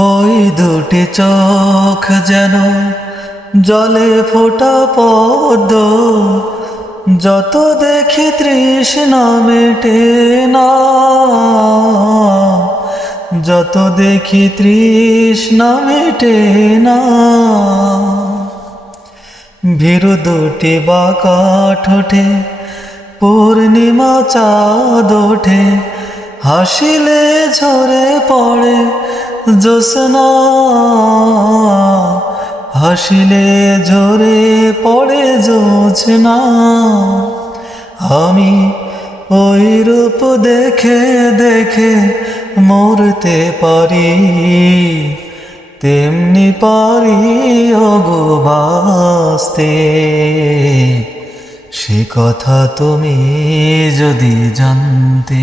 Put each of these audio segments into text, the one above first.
ওই দুটি চোখ যেন জলে ফোটা পদ্ম। যত দেখি তৃষ্ণা মেটে না। যত দেখি তৃষ্ণা মেটে না। ভীরু দুটি বাঁকা ঠোঁটে পূর্ণিমা চাঁদ ওঠে, হাসিলে ঝরে পড়ে জোসনা হাসিলে ঝরে পড়ে জোছনা আমি ওই রূপ দেখে দেখে মরতে পারি, তেমনি পারি অগো সে কথা তুমি যদি জানতে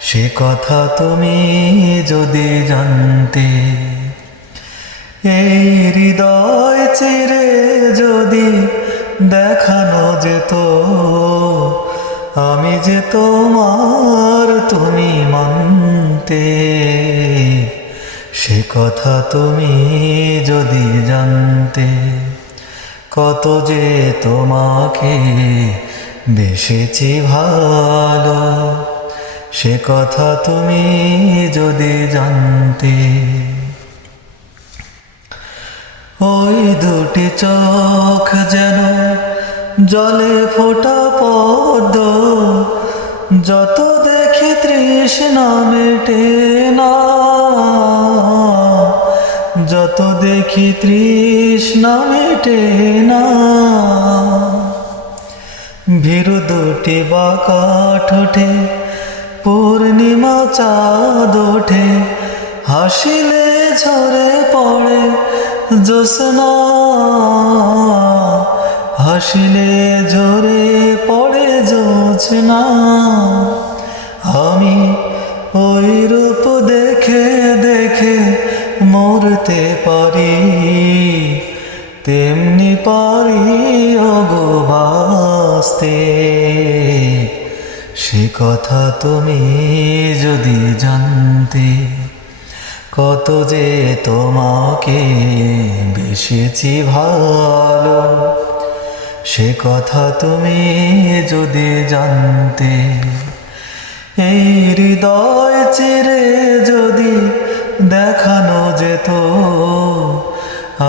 সে কথা তুমি যদি জানতে, এই হৃদয় চিরে যদি দেখানো যেত, আমি যে তোমার তুমি মানতে, সে কথা তুমি যদি জানতে, কত যে তোমাকে বেসেছি ভালো। সে কথা তুমি যদি জানতে, ওই দুটি চোখ যেন জলে ফোটা পদ্ম, যত দেখি তৃষ্ণা মেটে না, যত দেখি তৃষ্ণা মেটে না। ভীরু দুটি বাঁকা ঠোঁটে পূর্ণিমা চাঁদ ওঠে, হাসিলে ঝরে পড়ে জোসনা হাসিলে ঝরে পড়ে জোছনা আমি ওই রূপ দেখে দেখে মরতে পারি, তেমনি পারি অগো বাসতে সে কথা তুমি যদি জানতে, কত যে তোমাকে বেসেছি ভালো। সে কথা তুমি যদি জানতে, এই হৃদয় চিরে যদি দেখানো যেত,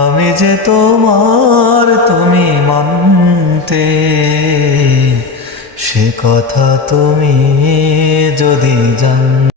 আমি যে তোমার তুমি মানতে কথা তুমি যদি জান